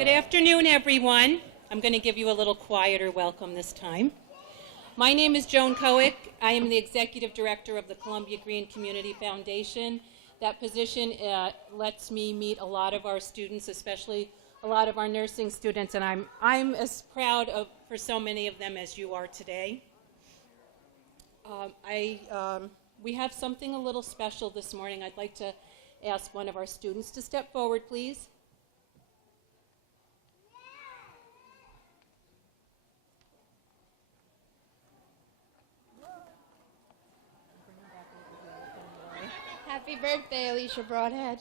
Good afternoon, everyone. I'm going to give you a little quieter welcome this time. My name is Joan Coick. I am the Executive Director of the Columbia-Greene Community Foundation. That position lets me meet a lot of our students, especially a lot of our nursing students, and I'm as proud for so many of them as you are today. We have something a little special this morning. I'd like to ask one of our students to step forward, please. Happy birthday, Alicia Broadhead.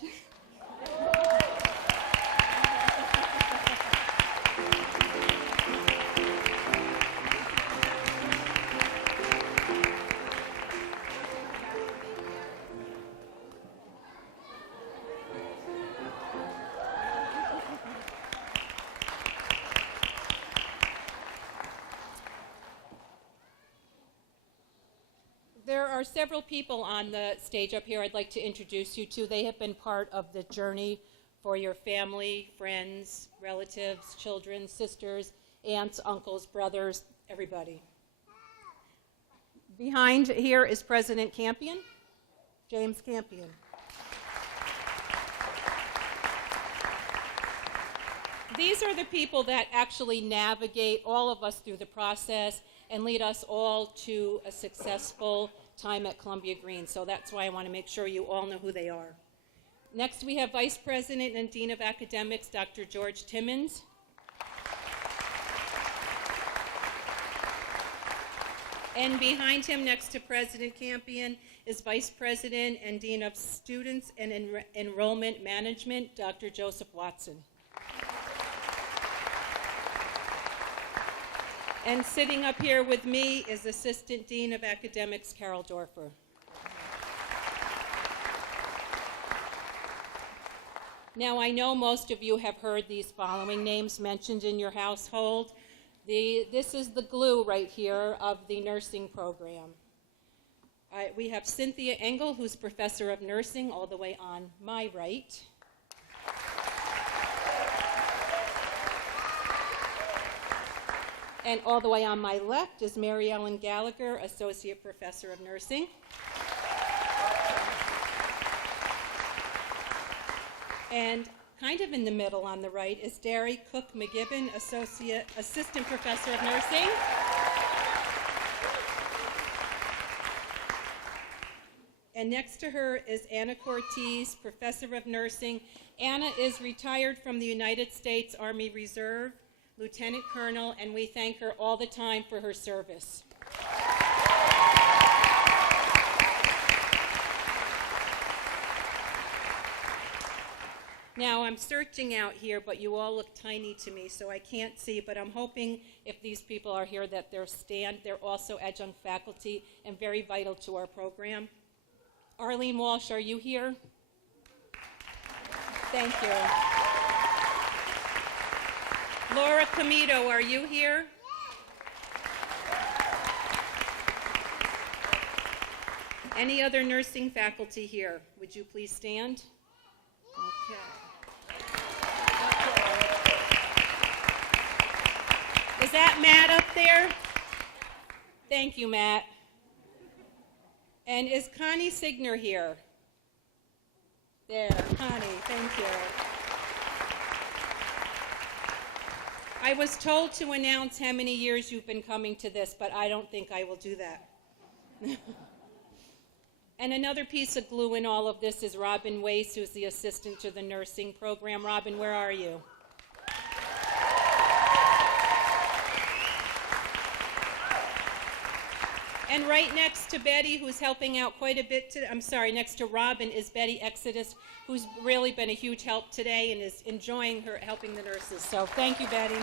There are several people on the stage up here I'd like to introduce you to. They have been part of the journey for your family, friends, relatives, children, sisters, aunts, uncles, brothers, everybody. Behind here is President Campion, James Campion. These are the people that actually navigate all of us through the process and lead us all to a successful time at Columbia-Greene. So that's why I want to make sure you all know who they are. Next, we have Vice President and Dean of Academics, Dr. George Timmons. And behind him, next to President Campion, is Vice President and Dean of Students and Enrollment Management, Dr. Joseph Watson. And sitting up here with me is Assistant Dean of Academics, Carol Dorfer. Now, I know most of you have heard these following names mentioned in your household. This is the glue right here of the nursing program. We have Cynthia Engel, who's Professor of Nursing, all the way on my right. And all the way on my left is Mary Ellen Gallagher, Associate Professor of Nursing. And kind of in the middle on the right is Derry Cook McGibbon, Assistant Professor of Nursing. And next to her is Anna Cortez, Professor of Nursing. Anna is retired from the United States Army Reserve, Lieutenant Colonel, and we thank her all the time for her service. Now, I'm searching out here, but you all look tiny to me, so I can't see, but I'm hoping if these people are here that they're also adjunct faculty and very vital to our program. Arlene Walsh, are you here? Thank you. Laura Comito, are you here? Any other nursing faculty here? Would you please stand? Okay. Is that Matt up there? Thank you, Matt. And is Connie Signer here? There, Connie, thank you. I was told to announce how many years you've been coming to this, but I don't think I will do that. And another piece of glue in all of this is Robin Wace, who's the assistant to the nursing program. Robin, where are you? And right next to Betty, who's helping out quite a bit, next to Robin is Betty Exodus, who's really been a huge help today and is enjoying her helping the nurses. So thank you, Betty.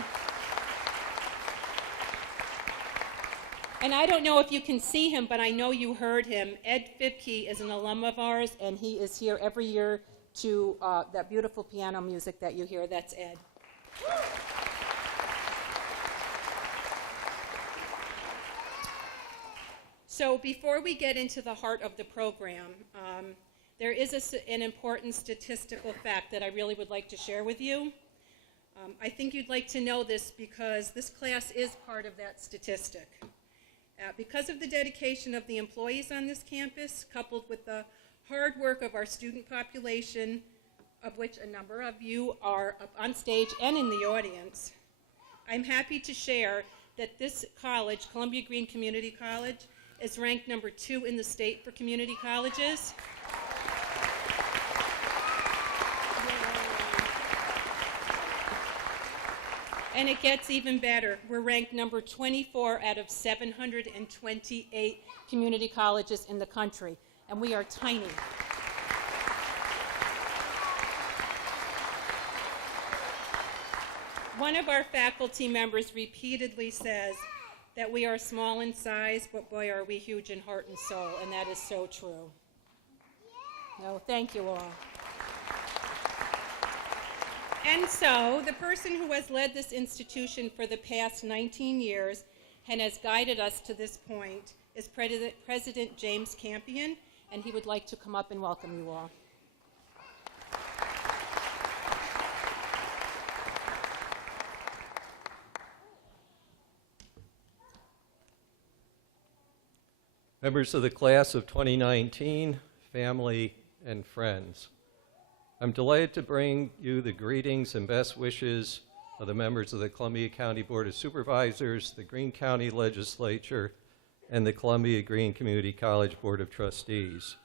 And I don't know if you can see him, but I know you heard him. Ed Fibke is an alum of ours, and he is here every year to that beautiful piano music that you hear. That's Ed. So before we get into the heart of the program, there is an important statistical fact that I really would like to share with you. I think you'd like to know this because this class is part of that statistic. Because of the dedication of the employees on this campus, coupled with the hard work of our student population, of which a number of you are up on stage and in the audience, I'm happy to share that this college, Columbia-Greene Community College, is ranked number 2 in the state for community colleges. And it gets even better. We're ranked number 24 out of 728 community colleges in the country, and we are tiny. One of our faculty members repeatedly says that we are small in size, but boy, are we huge in heart and soul, and that is so true. Oh, thank you all. And so, the person who has led this institution for the past 19 years and has guided us to this point is President James Campion, and he would like to come up and welcome you all. Members of the class of 2019, family, and friends, I'm delighted to bring you the greetings and best wishes of the members of the Columbia County Board of Supervisors, the Greene County Legislature, and the Columbia-Greene Community College Board of Trustees.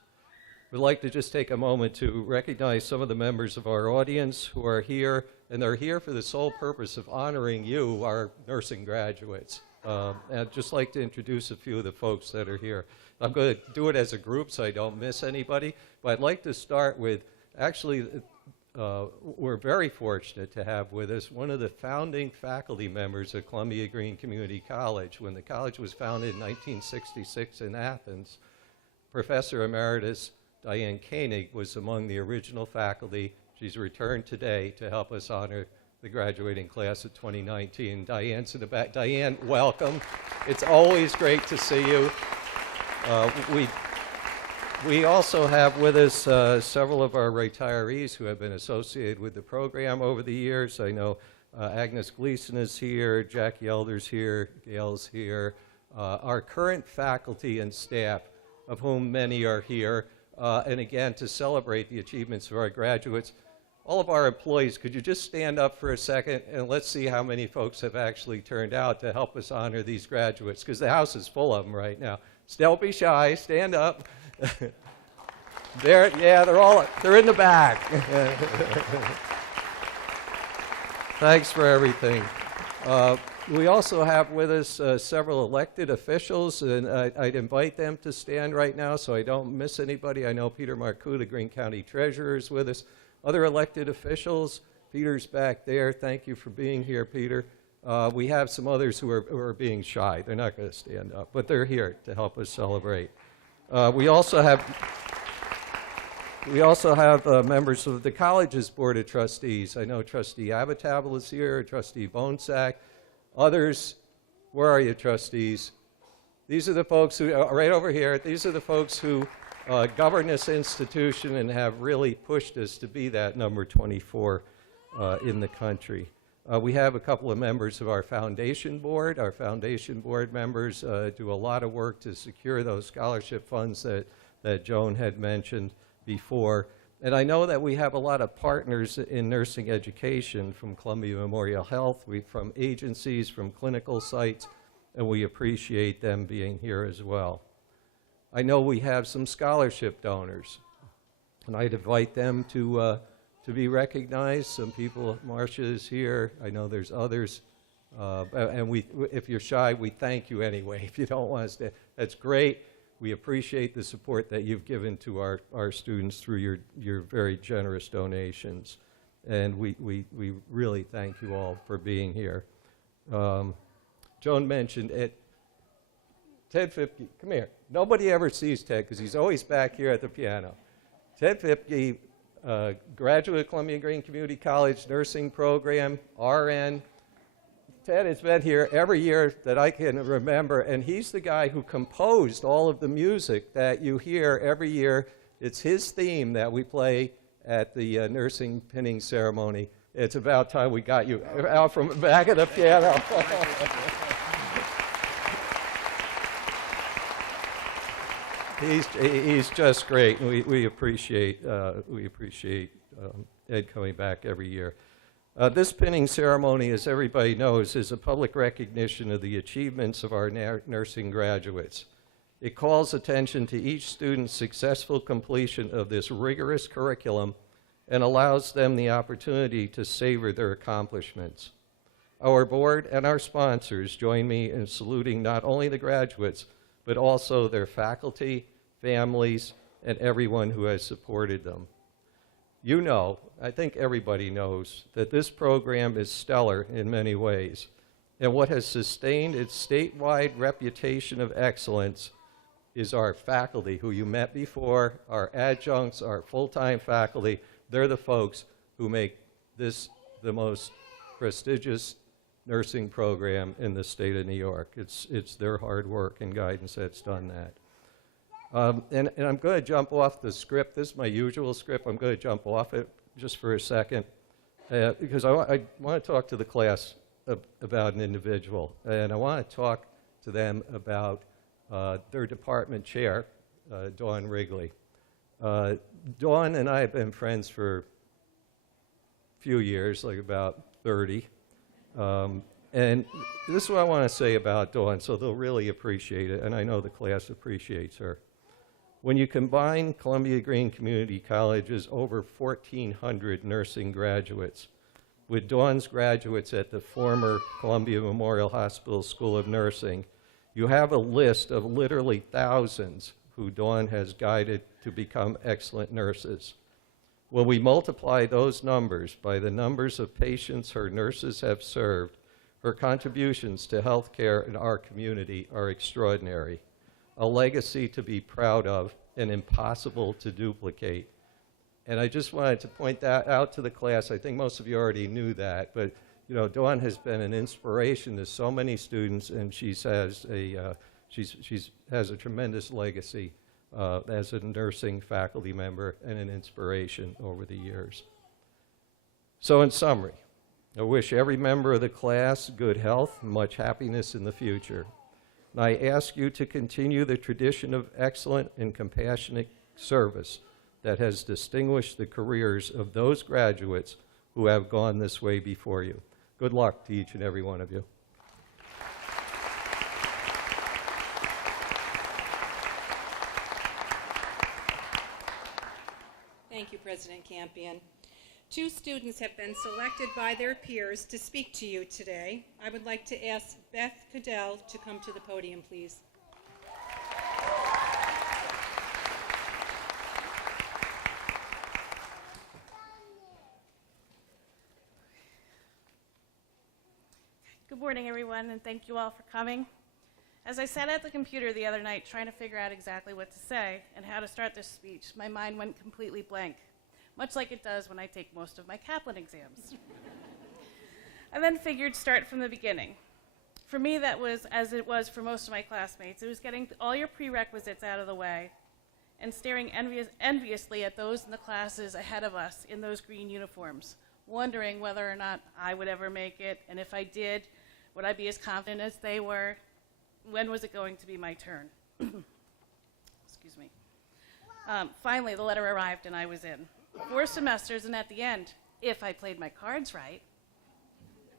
We'd like to just take a moment to recognize some of the members of our audience who are here, and they're here for the sole purpose of honoring you, our nursing graduates. And I'd just like to introduce a few of the folks that are here. I'm going to do it as a group so I don't miss anybody, but I'd like to start with, actually, we're very fortunate to have with us one of the founding faculty members of Columbia-Greene Community College. When the college was founded in 1966 in Athens, Professor Emeritus Diane Koenig was among the original faculty. She's returned today to help us honor the graduating class of 2019. Diane's in the back. Diane, welcome. It's always great to see you. We also have with us several of our retirees who have been associated with the program over the years. I know Agnes Gleason is here, Jackie Elder's here, Gail's here. Our current faculty and staff, of whom many are here, and again, to celebrate the achievements of our graduates, all of our employees, could you just stand up for a second and let's see how many folks have actually turned out to help us honor these graduates, because the house is full of them right now. Don't be shy, stand up. They're in the back. Thanks for everything. We also have with us several elected officials, and I'd invite them to stand right now so I don't miss anybody. I know Peter Marcoux, the Greene County Treasurer, is with us. Other elected officials, Peter's back there. Thank you for being here, Peter. We have some others who are being shy. They're not going to stand up, but they're here to help us celebrate. We also have members of the college's Board of Trustees. I know Trustee Abitabel is here, Trustee Bonesack. Others, where are you, trustees? These are the folks who, right over here, these are the folks who govern this institution and have really pushed us to be that number 24 in the country. We have a couple of members of our foundation board. Our foundation board members do a lot of work to secure those scholarship funds that Joan had mentioned before. And I know that we have a lot of partners in nursing education from Columbia Memorial Health, from agencies, from clinical sites, and we appreciate them being here as well. I know we have some scholarship donors, and I'd invite them to be recognized. Some people, Marcia is here. I know there's others. And if you're shy, we thank you anyway. If you don't want us to, that's great. We appreciate the support that you've given to our students through your very generous donations. And we really thank you all for being here. Joan mentioned it. Ted Fipke, come here. Nobody ever sees Ted because he's always back here at the piano. Ted Fipke, graduate of Columbia-Greene Community College nursing program, RN. Ted has been here every year that I can remember, and he's the guy who composed all of the music that you hear every year. It's his theme that we play at the nursing pinning ceremony. It's about time we got you out from the back of the piano. He's just great, and we appreciate Ed coming back every year. This pinning ceremony, as everybody knows, is a public recognition of the achievements of our nursing graduates. It calls attention to each student's successful completion of this rigorous curriculum and allows them the opportunity to savor their accomplishments. Our board and our sponsors join me in saluting not only the graduates, but also their faculty, families, and everyone who has supported them. You know, I think everybody knows, that this program is stellar in many ways, and what has sustained its statewide reputation of excellence is our faculty, who you met before, our adjuncts, our full-time faculty. They're the folks who make this the most prestigious nursing program in the state of New York. It's their hard work and guidance that's done that. And I'm going to jump off the script. This is my usual script. I'm going to jump off it just for a second because I want to talk to the class about an individual. And I want to talk to them about their department chair, Dawn Wrigley. Dawn and I have been friends for a few years, like about 30. And this is what I want to say about Dawn, so they'll really appreciate it, and I know the class appreciates her. When you combine Columbia-Greene Community College's over 1,400 nursing graduates with Dawn's graduates at the former Columbia Memorial Hospital School of Nursing, you have a list of literally thousands who Dawn has guided to become excellent nurses. When we multiply those numbers by the numbers of patients her nurses have served, her contributions to healthcare in our community are extraordinary, a legacy to be proud of and impossible to duplicate. And I just wanted to point that out to the class. I think most of you already knew that, but you know, Dawn has been an inspiration to so many students, and she has a tremendous legacy as a nursing faculty member and an inspiration over the years. So in summary, I wish every member of the class good health and much happiness in the future. And I ask you to continue the tradition of excellent and compassionate service that has distinguished the careers of those graduates who have gone this way before you. Good luck to each and every one of you. Thank you, President Campion. 2 students have been selected by their peers to speak to you today. I would like to ask Beth Cadell to come to the podium, please. morning, everyone, and thank you all for coming. As I sat at the computer the other night trying to figure out exactly what to say and how to start this speech, my mind went completely blank, much like it does when I take most of my Kaplan exams. I then figured start from the beginning. For me, that was, as it was for most of my classmates, it was getting all your prerequisites out of the way and staring enviously at those in the classes ahead of us in those green uniforms, wondering whether or not I would ever make it, and if I did, would I be as confident as they were? When was it going to be my turn? Excuse me. Finally, the letter arrived and I was in. 4 semesters, and at the end, if I played my cards right,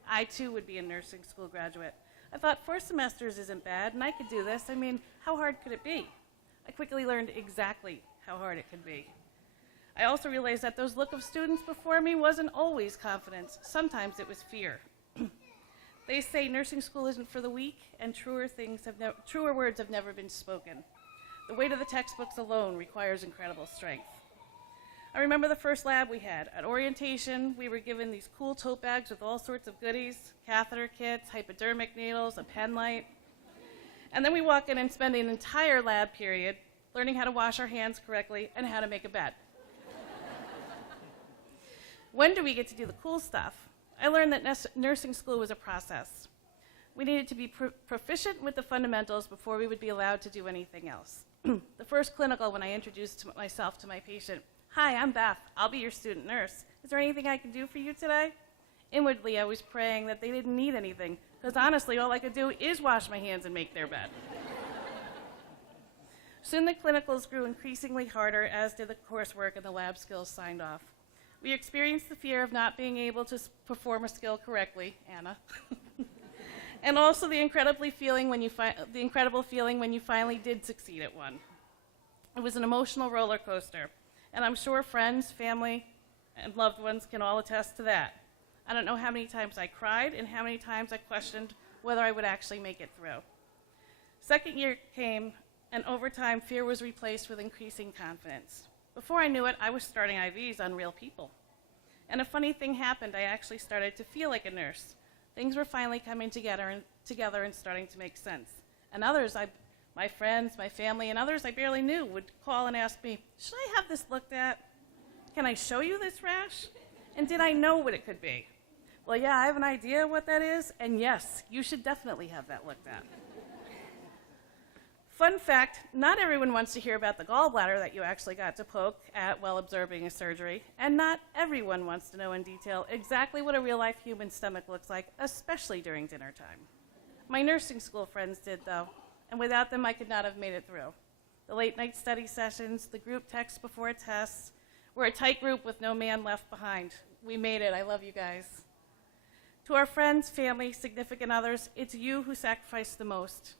I too would be a nursing school graduate. I thought 4 semesters isn't bad, and I could do this. I mean, how hard could it be? I quickly learned exactly how hard it could be. I also realized that those look of students before me wasn't always confidence. Sometimes it was fear. They say nursing school isn't for the weak, and truer words have never been spoken. The weight of the textbooks alone requires incredible strength. I remember the first lab we had. At orientation, we were given these cool tote bags with all sorts of goodies, catheter kits, hypodermic needles, a pen light. And then we walk in and spend an entire lab period learning how to wash our hands correctly and how to make a bed. When do we get to do the cool stuff? I learned that nursing school was a process. We needed to be proficient with the fundamentals before we would be allowed to do anything else. The first clinical, when I introduced myself to my patient, "Hi, I'm Beth. I'll be your student nurse. Is there anything I can do for you today?" Inwardly, I was praying that they didn't need anything, because honestly, all I could do is wash my hands and make their bed. Soon the clinicals grew increasingly harder, as did the coursework and the lab skills signed off. We experienced the fear of not being able to perform a skill correctly, Anna, and also the incredible feeling when you finally did succeed at one. It was an emotional roller coaster, and I'm sure friends, family, and loved ones can all attest to that. I don't know how many times I cried and how many times I questioned whether I would actually make it through. Second year came, and over time, fear was replaced with increasing confidence. Before I knew it, I was starting IVs on real people. And a funny thing happened. I actually started to feel like a nurse. Things were finally coming together and starting to make sense. And others, my friends, my family, and others I barely knew would call and ask me, "Should I have this looked at? Can I show you this rash? And did I know what it could be?" Well, yeah, I have an idea what that is, and yes, you should definitely have that looked at. Fun fact, not everyone wants to hear about the gallbladder that you actually got to poke at while observing a surgery, and not everyone wants to know in detail exactly what a real-life human stomach looks like, especially during dinner time. My nursing school friends did, though, and without them I could not have made it through. The late-night study sessions, the group texts before tests, we're a tight group with no man left behind. We made it. I love you guys. To our friends, family, significant others, it's you who sacrificed the most,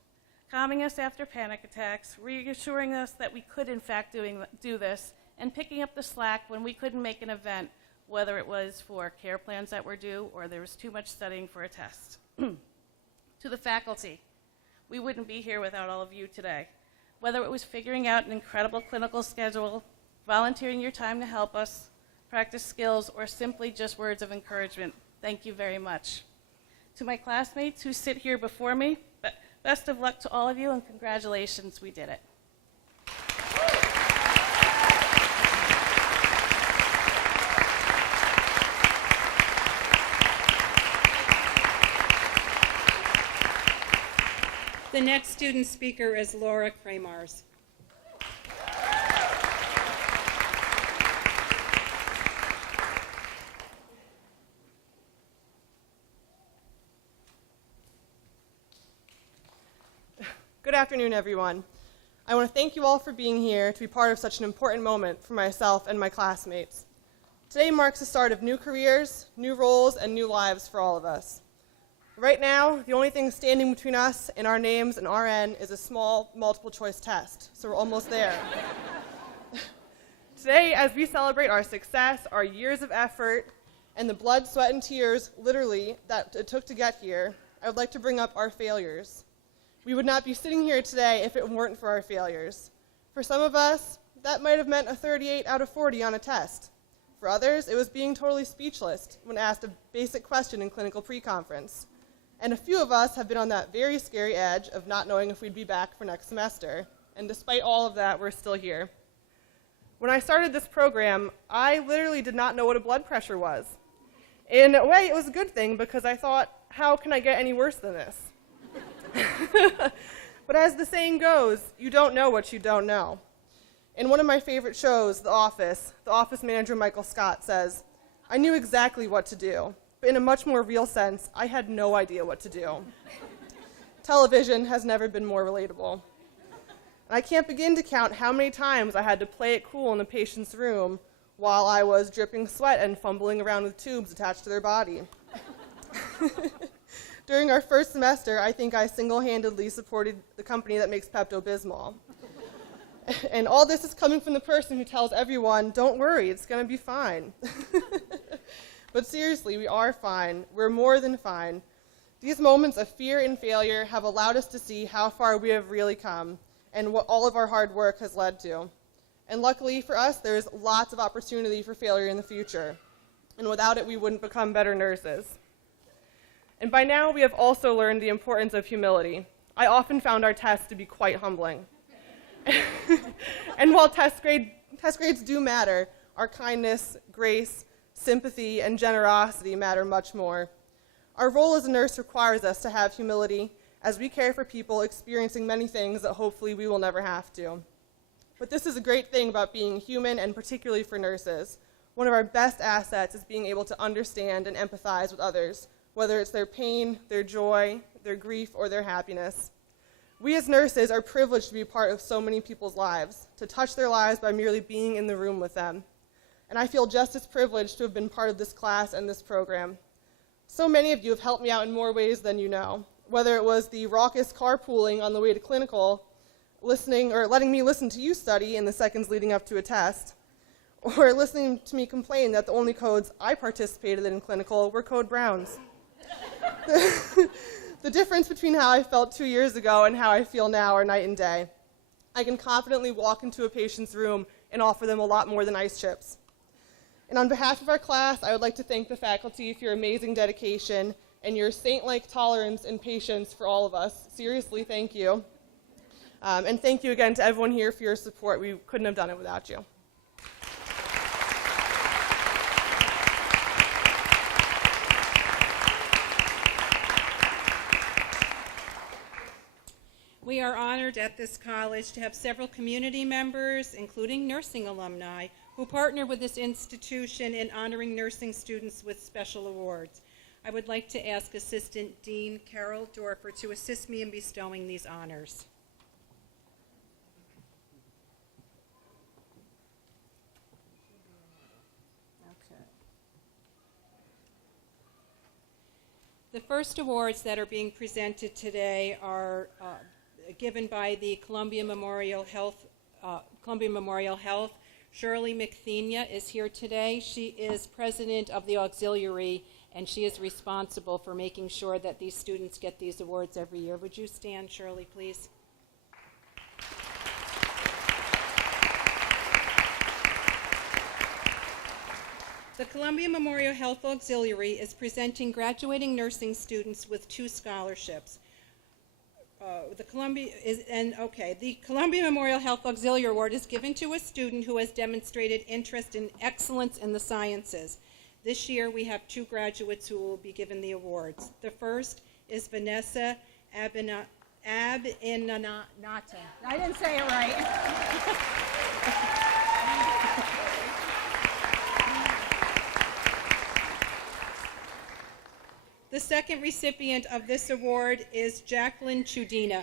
calming us after panic attacks, reassuring us that we could in fact do this, and picking up the slack when we couldn't make an event, whether it was for care plans that were due or there was too much studying for a test. To the faculty, we wouldn't be here without all of you today. Whether it was figuring out an incredible clinical schedule, volunteering your time to help us, practice skills, or simply just words of encouragement, thank you very much. To my classmates who sit here before me, best of luck to all of you, and congratulations, we did it. The next student speaker is Laura Kramars. Good afternoon, everyone. I want to thank you all for being here to be part of such an important moment for myself and my classmates. Today marks the start of new careers, new roles, and new lives for all of us. Right now, the only thing standing between us and our names and RN is a small multiple-choice test, so we're almost there. Today, as we celebrate our success, our years of effort, and the blood, sweat, and tears, literally, that it took to get here, I would like to bring up our failures. We would not be sitting here today if it weren't for our failures. For some of us, that might have meant a 38 out of 40 on a test. For others, it was being totally speechless when asked a basic question in clinical pre-conference. And a few of us have been on that very scary edge of not knowing if we'd be back for next semester. And despite all of that, we're still here. When I started this program, I literally did not know what a blood pressure was. In a way, it was a good thing because I thought, how can I get any worse than this? But as the saying goes, you don't know what you don't know. In one of my favorite shows, The Office manager Michael Scott says, "I knew exactly what to do, but in a much more real sense, I had no idea what to do." Television has never been more relatable. And I can't begin to count how many times I had to play it cool in a patient's room while I was dripping sweat and fumbling around with tubes attached to their body. During our first semester, I think I single-handedly supported the company that makes Pepto-Bismol. And all this is coming from the person who tells everyone, don't worry, it's going to be fine. But seriously, we are fine. We're more than fine. These moments of fear and failure have allowed us to see how far we have really come and what all of our hard work has led to. And luckily for us, there's lots of opportunity for failure in the future. And without it, we wouldn't become better nurses. And by now, we have also learned the importance of humility. I often found our tests to be quite humbling. And while test grades do matter, our kindness, grace, sympathy, and generosity matter much more. Our role as a nurse requires us to have humility as we care for people experiencing many things that hopefully we will never have to. But this is a great thing about being human, and particularly for nurses. One of our best assets is being able to understand and empathize with others, whether it's their pain, their joy, their grief, or their happiness. We as nurses are privileged to be a part of so many people's lives, to touch their lives by merely being in the room with them. And I feel just as privileged to have been part of this class and this program. So many of you have helped me out in more ways than you know, whether it was the raucous carpooling on the way to clinical, listening or letting me listen to you study in the seconds leading up to a test, or listening to me complain that the only codes I participated in clinical were code browns. The difference between how I felt 2 years ago and how I feel now are night and day. I can confidently walk into a patient's room and offer them a lot more than ice chips. And on behalf of our class, I would like to thank the faculty for your amazing dedication and your saint-like tolerance and patience for all of us. Seriously, thank you. And thank you again to everyone here for your support. We couldn't have done it without you. We are honored at this college to have several community members, including nursing alumni, who partner with this institution in honoring nursing students with special awards. I would like to ask Assistant Dean Carol Dorfer to assist me in bestowing these honors. The first awards that are being presented today are given by the Columbia Memorial Health. Shirley McThenia is here today. She is president of the auxiliary, and she is responsible for making sure that these students get these awards every year. Would you stand, Shirley, please? The Columbia Memorial Health Auxiliary is presenting graduating nursing students with 2 scholarships. The Columbia Memorial Health Auxiliary Award is given to a student who has demonstrated interest in excellence in the sciences. This year we have 2 graduates who will be given the awards. The first is Vanessa Abinata. I didn't say it right. The second recipient of this award is Jacqueline Chudina.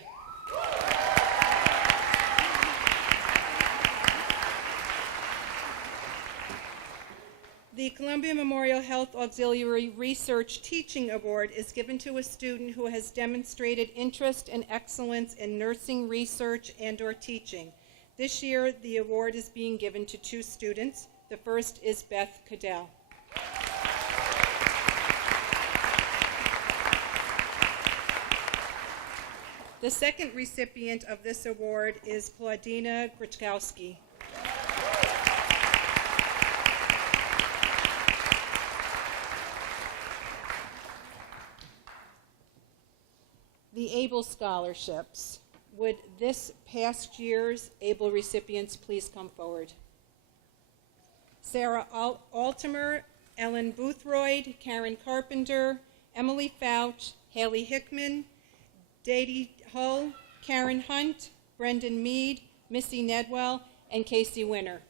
The Columbia Memorial Health Auxiliary Research Teaching Award is given to a student who has demonstrated interest and excellence in nursing research and/or teaching. This year, the award is being given to 2 students. The first is Beth Cadell. The second recipient of this award is Claudina Grichkowski. the ABLE scholarships. Would this past year's ABLE recipients please come forward? Sarah Altimer, Ellen Boothroyd, Karen Carpenter, Emily Fouch, Haley Hickman, Dadie Hull, Karen Hunt, Brendan Mead, Missy Nedwell, and Casey Winter.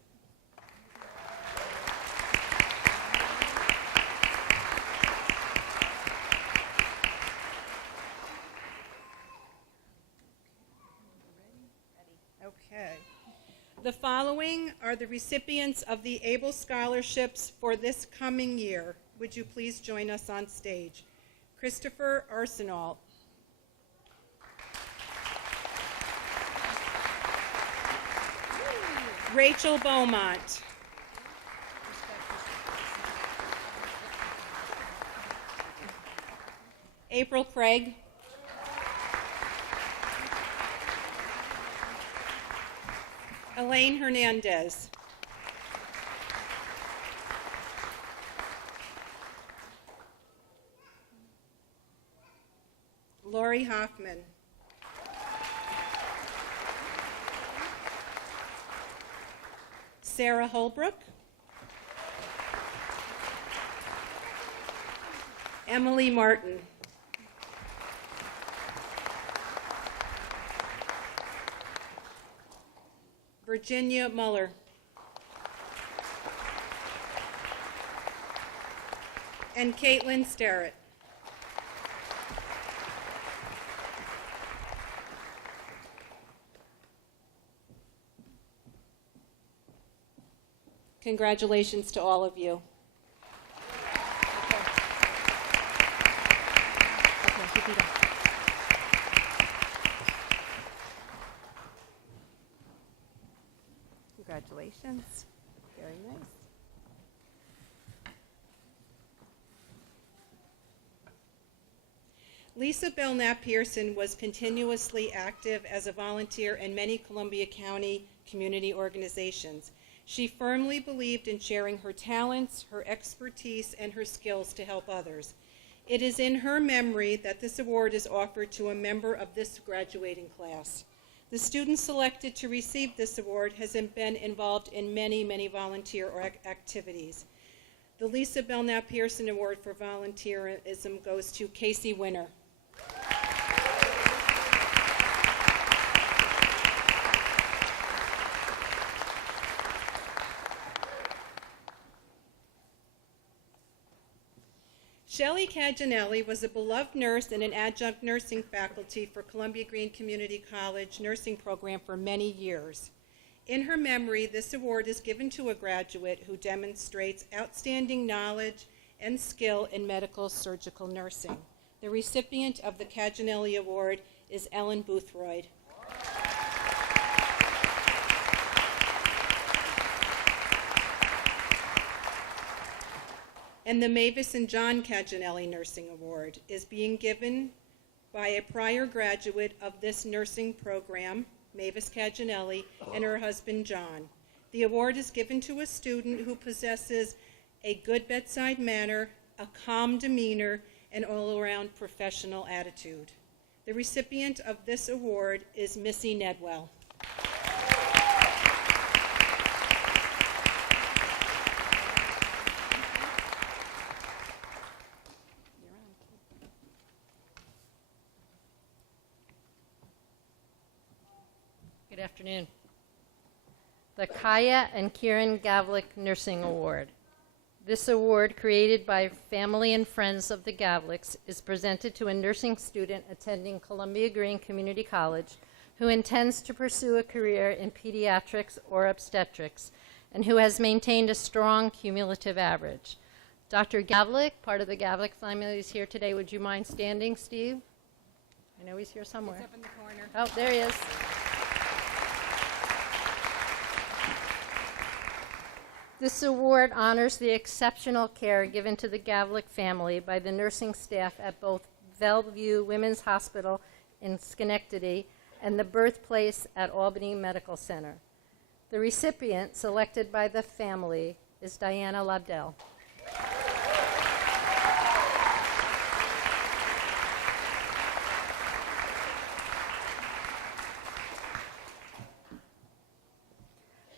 Okay. The following are the recipients of the ABLE scholarships for this coming year. Would you please join us on stage? Christopher Arsenault. Rachel Beaumont. April Craig. Elaine Hernandez. Lori Hoffman. Sarah Holbrook. Emily Martin. Virginia Muller. And Caitlin Starrett. Congratulations to all of you. Congratulations. Very nice. Lisa Belknap Pearson was continuously active as a volunteer in many Columbia County community organizations. She firmly believed in sharing her talents, her expertise, and her skills to help others. It is in her memory that this award is offered to a member of this graduating class. The student selected to receive this award has been involved in many, many volunteer activities. The Lisa Belknap Pearson Award for Volunteerism goes to Casey Winter. Shelley Caginelli was a beloved nurse and an adjunct nursing faculty for Columbia-Greene Community College nursing program for many years. In her memory, this award is given to a graduate who demonstrates outstanding knowledge and skill in medical surgical nursing. The recipient of the Caginelli Award is Ellen Boothroyd. And the Mavis and John Caginelli Nursing Award is being given by a prior graduate of this nursing program, Mavis Caginelli, and her husband, John. The award is given to a student who possesses a good bedside manner, a calm demeanor, and all-around professional attitude. The recipient of this award is Missy Nedwell. Good afternoon. The Kaya and Kieran Gavlik Nursing Award. This award, created by family and friends of the Gavliks, is presented to a nursing student attending Columbia-Greene Community College who intends to pursue a career in pediatrics or obstetrics and who has maintained a strong cumulative average. Dr. Gavlik, part of the Gavlik family, is here today. Would you mind standing, Steve? I know he's here somewhere. He's up in the corner. Oh, there he is. This award honors the exceptional care given to the Gavlik family by the nursing staff at both Bellevue Women's Hospital in Schenectady and the birthplace at Albany Medical Center. The recipient, selected by the family, is Diana Labdell.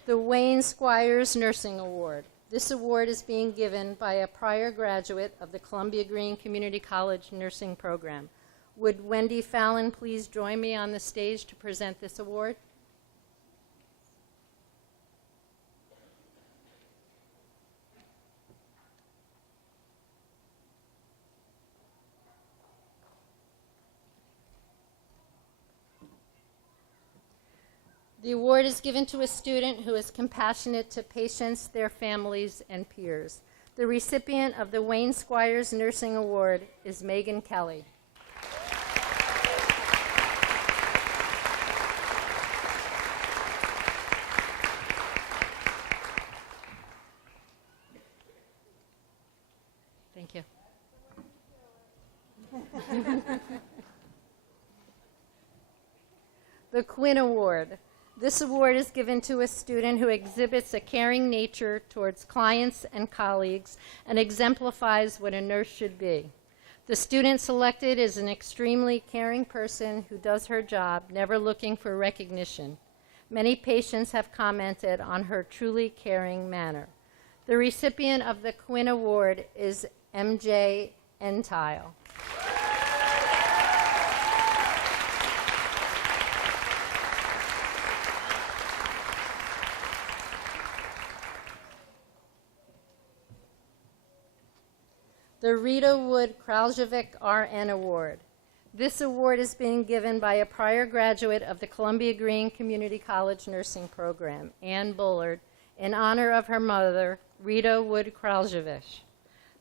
The Wayne Squires Nursing Award. This award is being given by a prior graduate of the Columbia-Greene Community College Nursing Program. Would Wendy Fallon please join me on the stage to present this award? The award is given to a student who is compassionate to patients, their families, and peers. The recipient of the Wayne Squires Nursing Award is Megan Kelly. Thank you. The Quinn Award. This award is given to a student who exhibits a caring nature towards clients and colleagues and exemplifies what a nurse should be. The student selected is an extremely caring person who does her job, never looking for recognition. Many patients have commented on her truly caring manner. The recipient of the Quinn Award is MJ Entile. The Rita Wood Kraljevic RN Award. This award is being given by a prior graduate of the Columbia-Greene Community College Nursing Program, Ann Bullard, in honor of her mother, Rita Wood Kraljevic.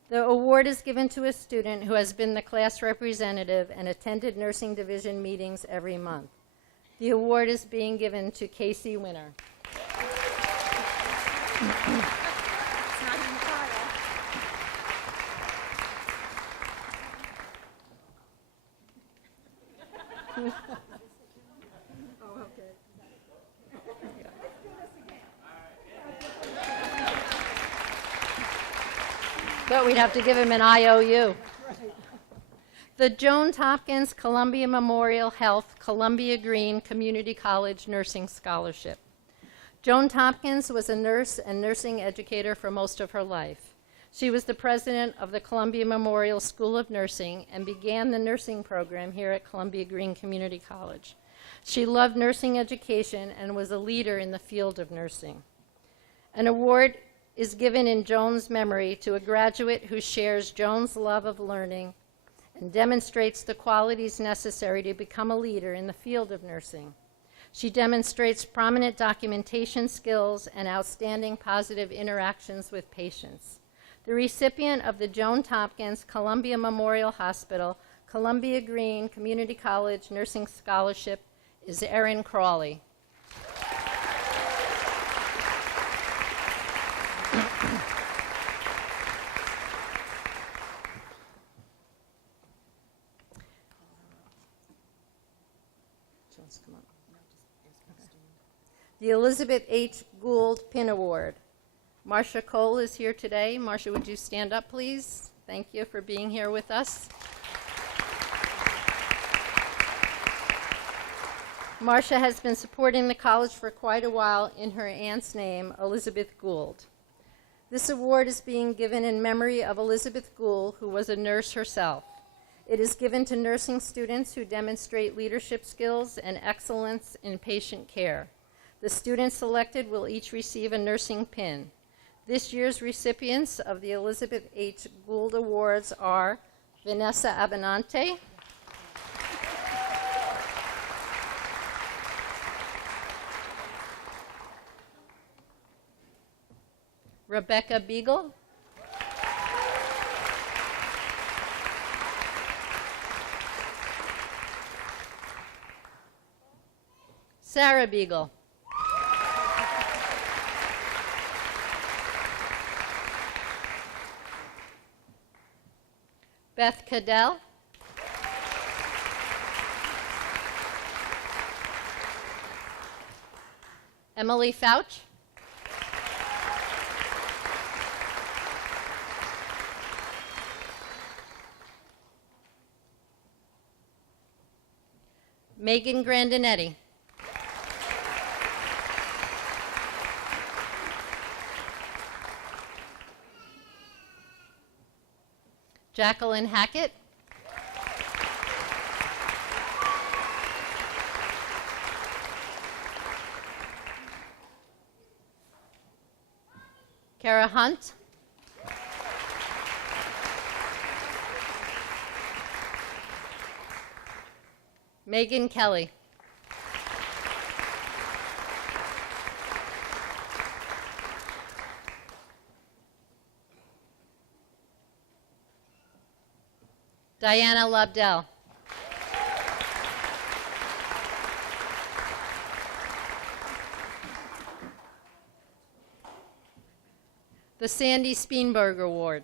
The award is given to a student who has been the class representative and attended nursing division meetings every month. The award is being given to Casey Winner. But we'd have to give him an IOU. The Joan Tompkins Columbia Memorial Health Columbia-Greene Community College Nursing Scholarship. Joan Tompkins was a nurse and nursing educator for most of her life. She was the president of the Columbia Memorial School of Nursing and began the nursing program here at Columbia-Greene Community College. She loved nursing education and was a leader in the field of nursing. An award is given in Joan's memory to a graduate who shares Joan's love of learning and demonstrates the qualities necessary to become a leader in the field of nursing. She demonstrates prominent documentation skills and outstanding positive interactions with patients. The recipient of the Joan Tompkins Columbia Memorial Hospital Columbia-Greene Community College Nursing Scholarship is Erin Crawley. The Elizabeth H. Gould Pin Award. Marcia Cole is here today. Marcia, would you stand up, please? Thank you for being here with us. Marcia has been supporting the college for quite a while in her aunt's name, Elizabeth Gould. This award is being given in memory of Elizabeth Gould, who was a nurse herself. It is given to nursing students who demonstrate leadership skills and excellence in patient care. The students selected will each receive a nursing pin. This year's recipients of the Elizabeth H. Gould Awards are Vanessa Abinante, Rebecca Beagle, Sarah Beagle, Beth Cadell, Emily Fouch, Megan Grandinetti, Jacqueline Hackett. Kara Hunt. Megan Kelly. Diana Lobdell. The Sandy Speenberg Award.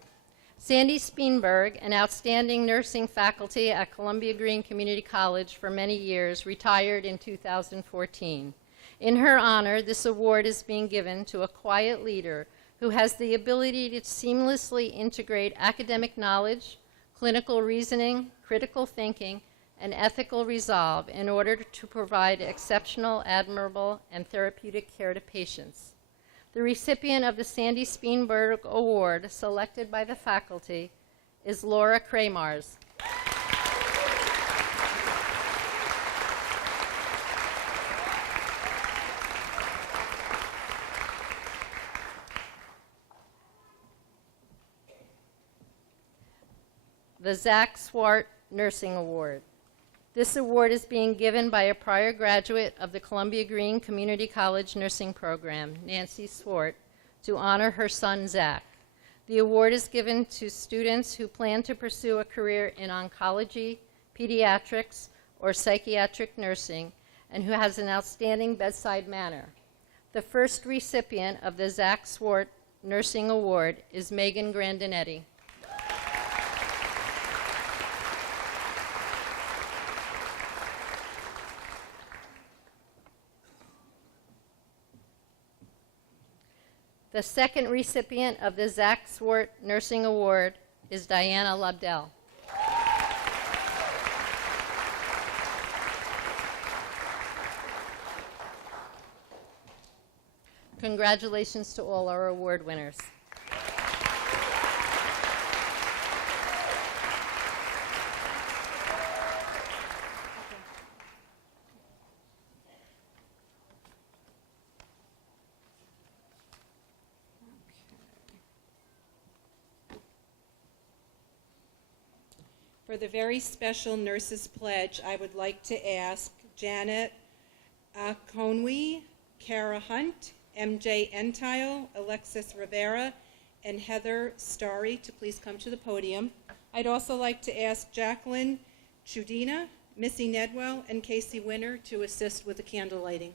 Sandy Speenberg, an outstanding nursing faculty at Columbia-Greene Community College for many years, retired in 2014. In her honor, this award is being given to a quiet leader who has the ability to seamlessly integrate academic knowledge, clinical reasoning, critical thinking, and ethical resolve in order to provide exceptional, admirable, and therapeutic care to patients. The recipient of the Sandy Speenberg Award, selected by the faculty, is Laura Kramars. The Zach Swart Nursing Award. This award is being given by a prior graduate of the Columbia-Greene Community College Nursing Program, Nancy Swart, to honor her son, Zach. The award is given to students who plan to pursue a career in oncology, pediatrics, or psychiatric nursing, and who has an outstanding bedside manner. The first recipient of the Zach Swart Nursing Award is Megan Grandinetti. The second recipient of the Zach Swart Nursing Award is Diana Lobdell. Congratulations to all our award winners. For the very special Nurses Pledge, I would like to ask Janet Conway, Kara Hunt, MJ Entile, Alexis Rivera, and Heather Starry to please come to the podium. I'd also like to ask Jacqueline Chudina, Missy Nedwell, and Casey Winter to assist with the candle lighting.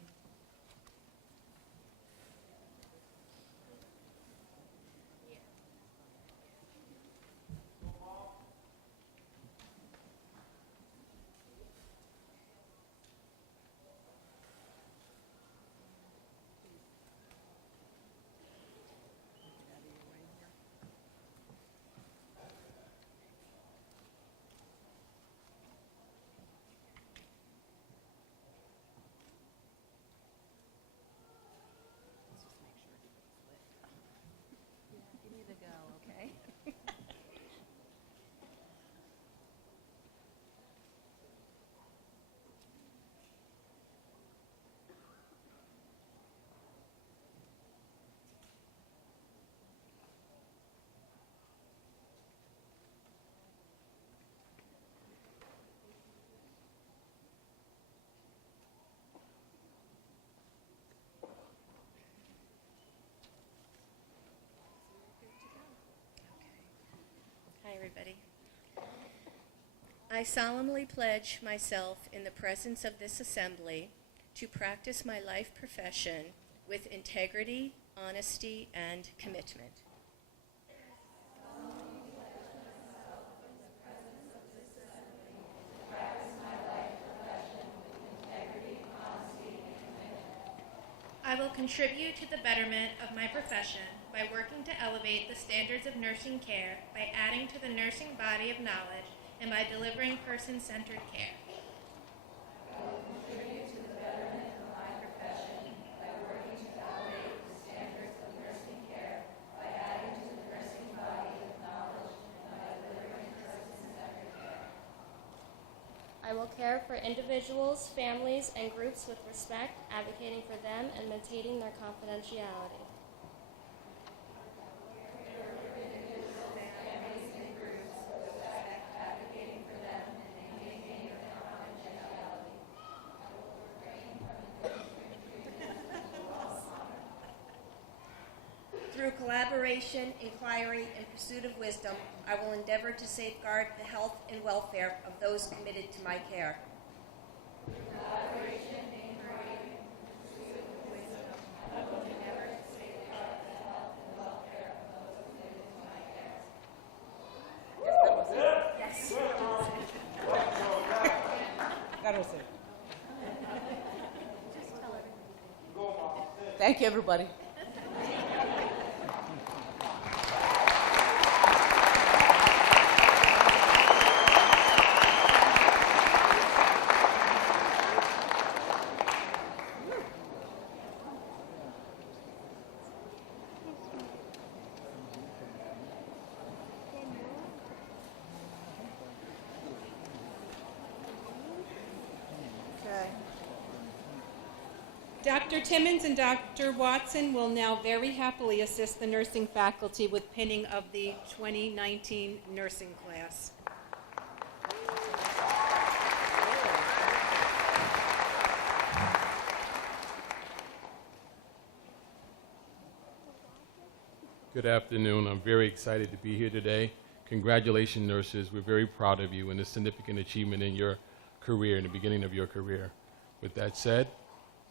Hi, everybody. I solemnly pledge myself in the presence of this assembly to practice my life profession with integrity, honesty, and commitment. I will contribute to the betterment of my profession by working to elevate the standards of nursing care by adding to the nursing body of knowledge and by delivering person-centered care. I will contribute to the betterment of my profession by working to elevate the standards of nursing care by adding to the nursing body of knowledge and by delivering care for individuals, families, and groups with respect, advocating for them and maintaining their confidentiality. Through collaboration, inquiry, and pursuit of wisdom, I will endeavor to safeguard the health and welfare of those committed to my care. Yes. That was it. Thank you, everybody. Okay. Dr. Timmons and Dr. Watson will now very happily assist the nursing faculty with pinning of the 2019 nursing class. Good afternoon. I'm very excited to be here today. Congratulations, nurses. We're very proud of you and a significant achievement in your career, in the beginning of your career. With that said,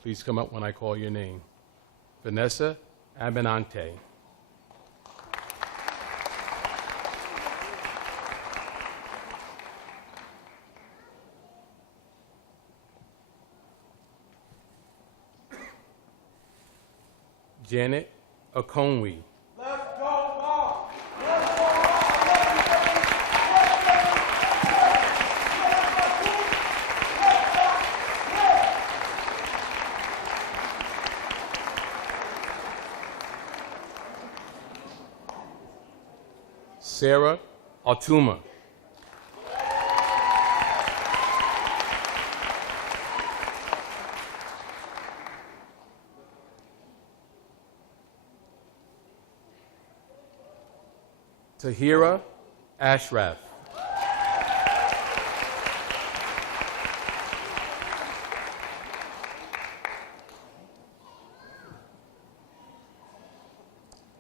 please come up when I call your name. Vanessa Abinante. Janet Okonwe. Sarah Altuma. Tahira Ashraf.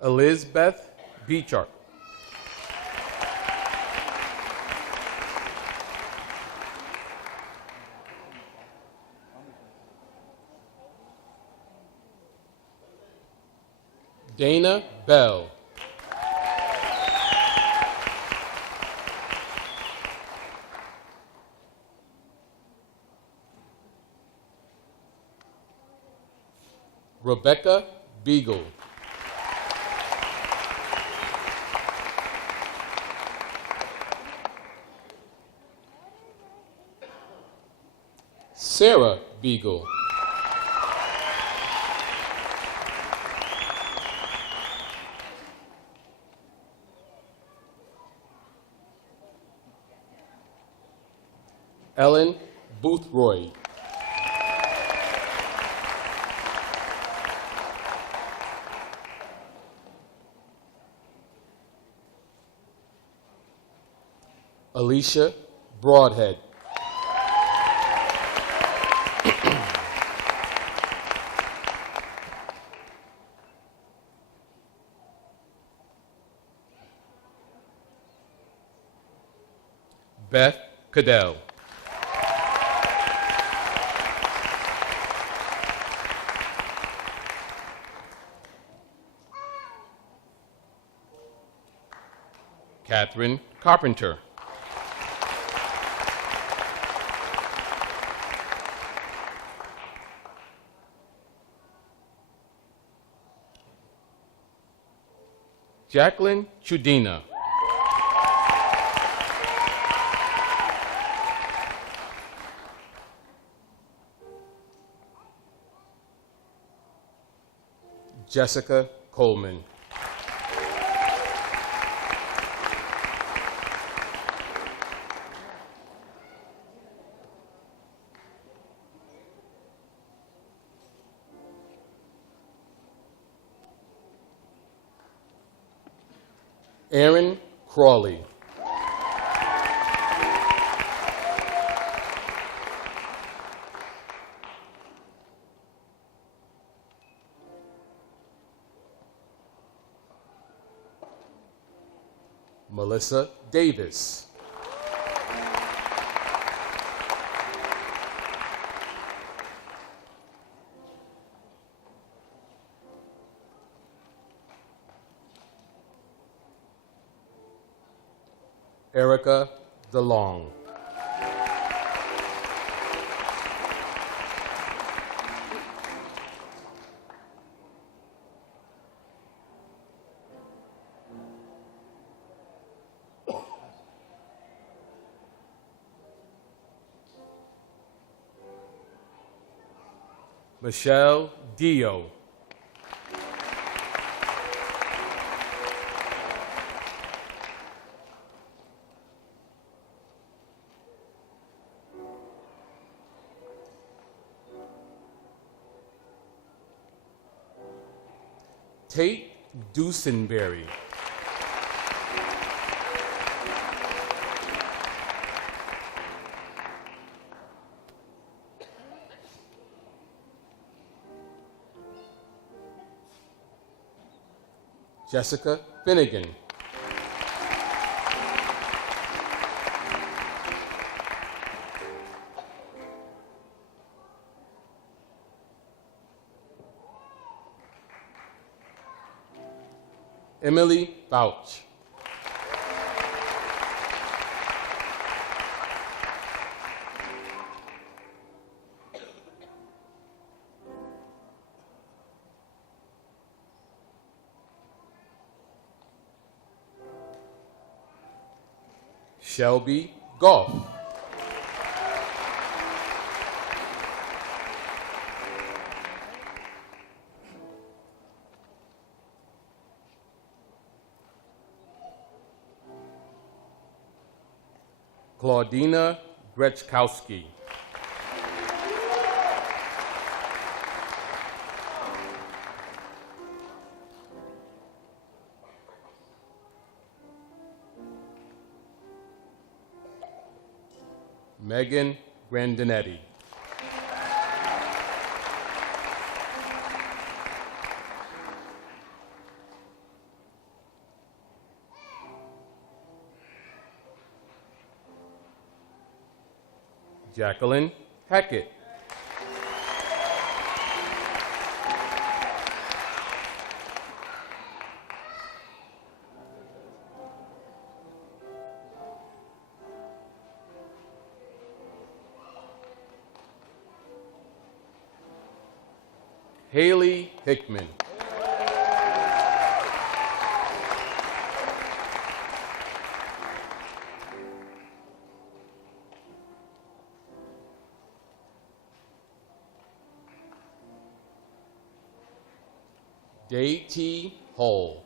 Elizabeth Beechart. Dana Bell. Rebecca Beagle. Sarah Beagle. Ellen Boothroyd. Alicia Broadhead. Beth Cadell. Catherine Carpenter. Jacqueline Chudina. Jessica Coleman. Aaron Crawley. Melissa Davis. Erica DeLong. Michelle Dio. Tate Dusenberry. Jessica Finnegan. Emily Bouch. Shelby Goff. Claudina Gretchkowski. Megan Grandinetti. Jacqueline Hackett. Haley Hickman. J.T. Hull.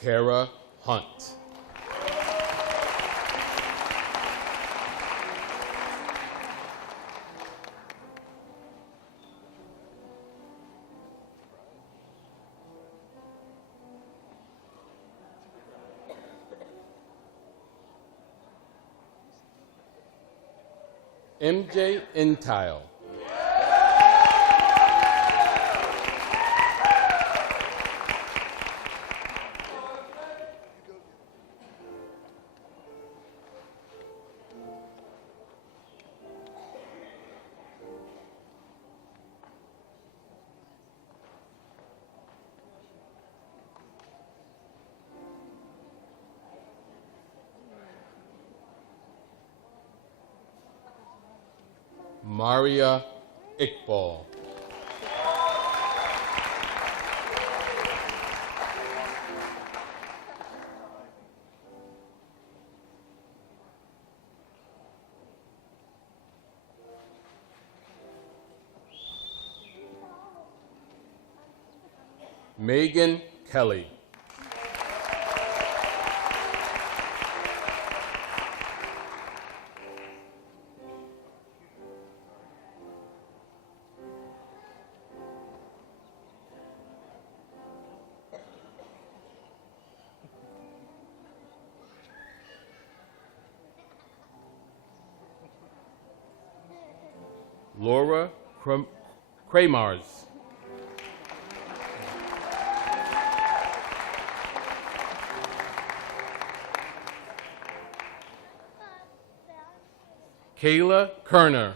Kara Hunt. MJ Entile. Maria Iqbal. Megan Kelly. Laura Kramars. Kayla Kerner.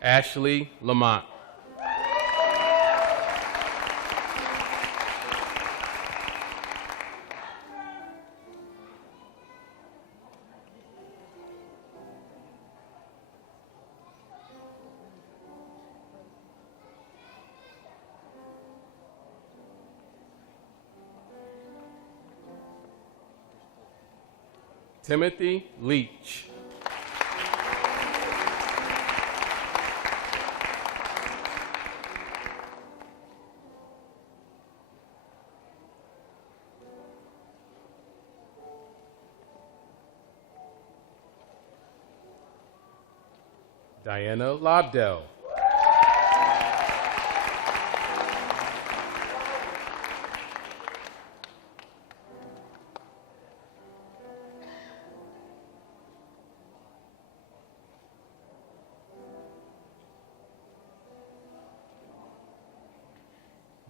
Ashley Lamont. Timothy Leach. Diana Lobdell.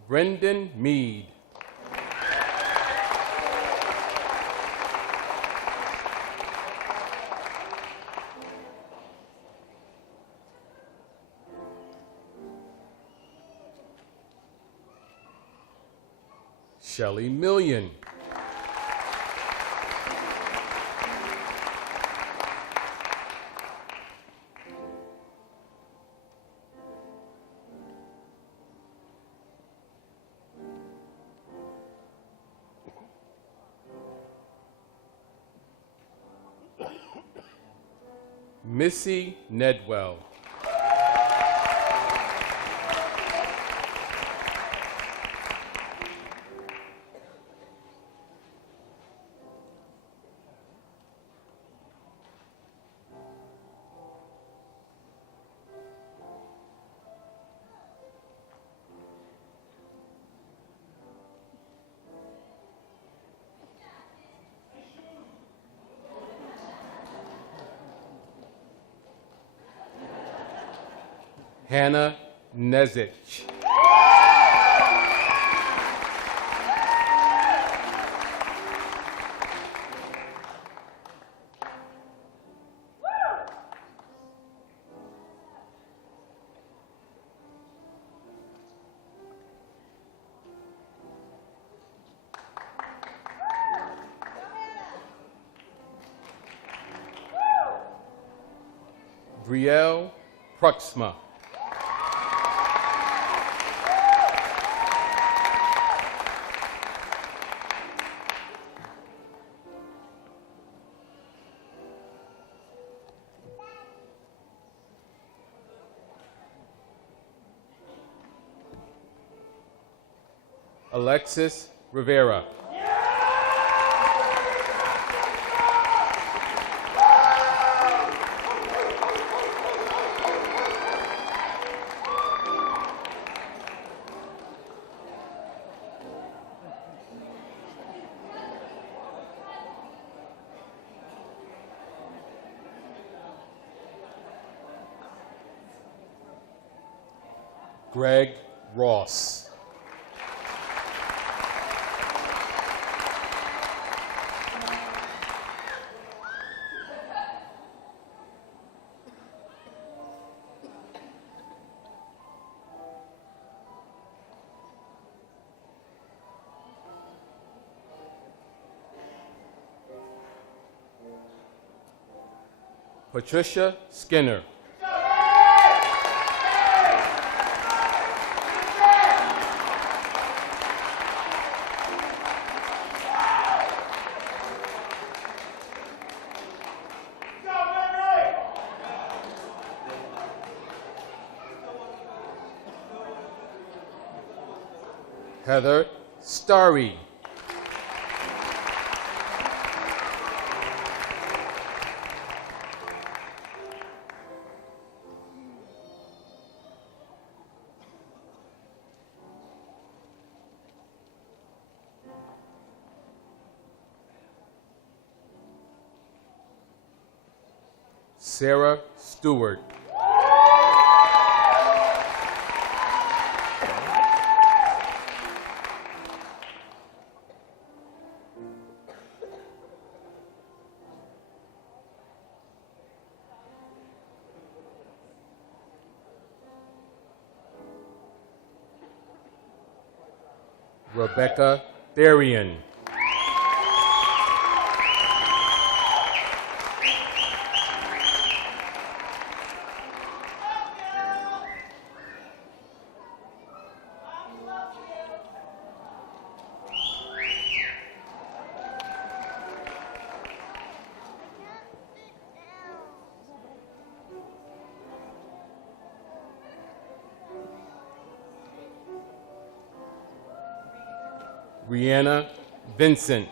Brendan Mead. Shelley Million. Missy Nedwell. Hannah Nezich. Brielle Pruxma. Alexis Rivera. Greg Ross. Patricia Skinner. Heather Starry. Sarah Stewart. Rebecca Therian. Rihanna Vincent.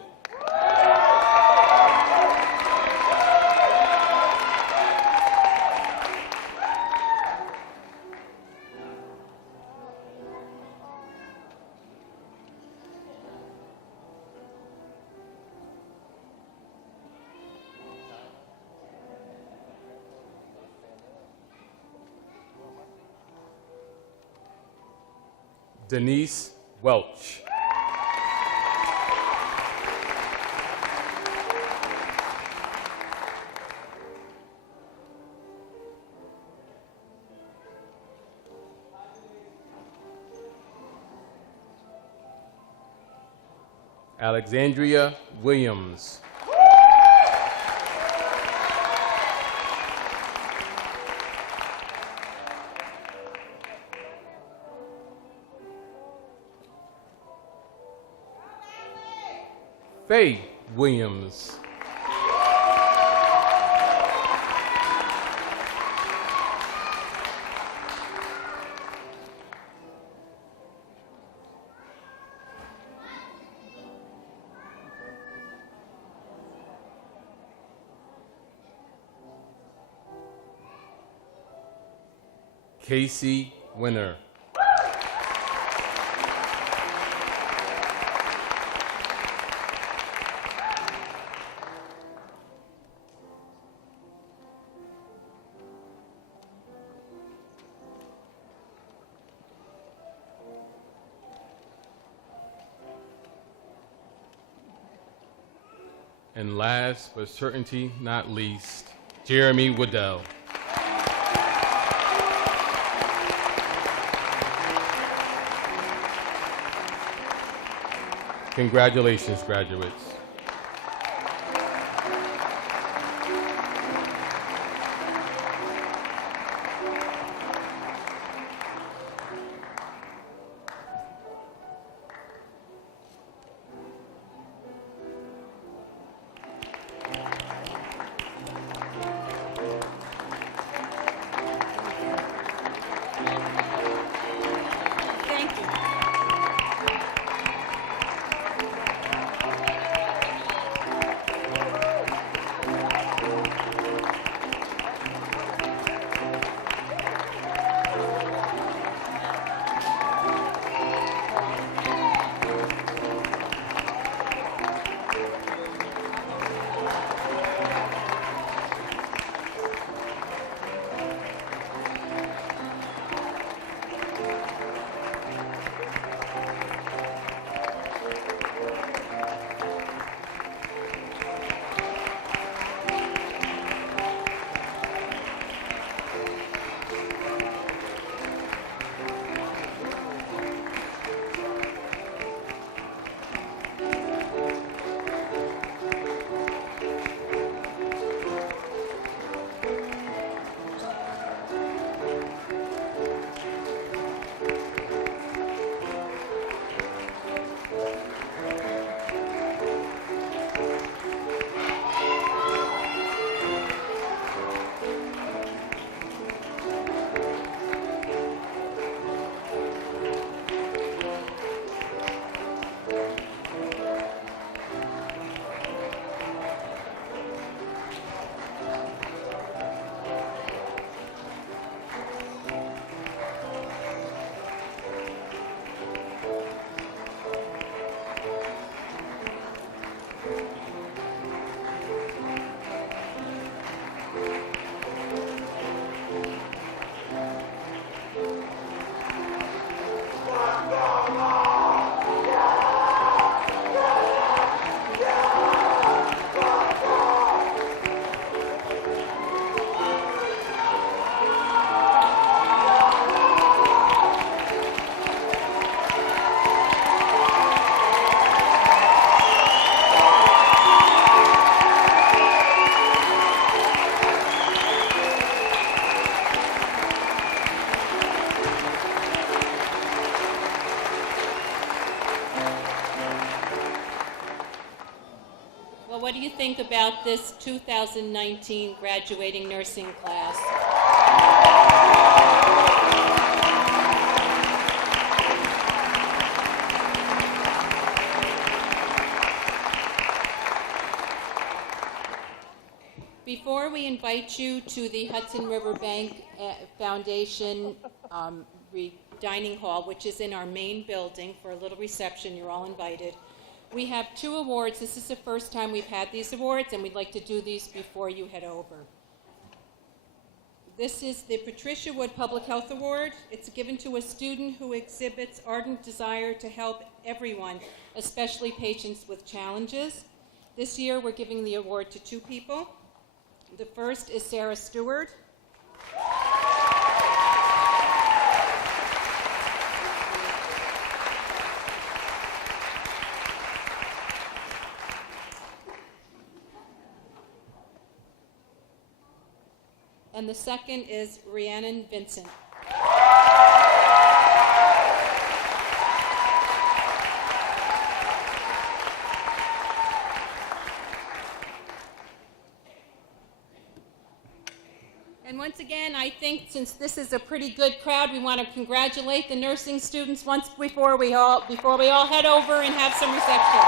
Denise Welch. Alexandria Williams. Faye Williams. Casey Winner. And last but certainly not least, Jeremy Waddell. Congratulations, graduates. Thank you. Well, what do you think about this 2019 graduating nursing class? Before we invite you to the Hudson River Bank Foundation dining hall, which is in our main building for a little reception, you're all invited. We have 2 awards. This is the first time we've had these awards, and we'd like to do these before you head over. This is the Patricia Wood Public Health Award. It's given to a student who exhibits ardent desire to help everyone, especially patients with challenges. This year, we're giving the award to 2 people. The first is Sarah Stewart. And the second is Rhiannon Vincent. And once again, I think since this is a pretty good crowd, we want to congratulate the nursing students once before we all head over and have some reception.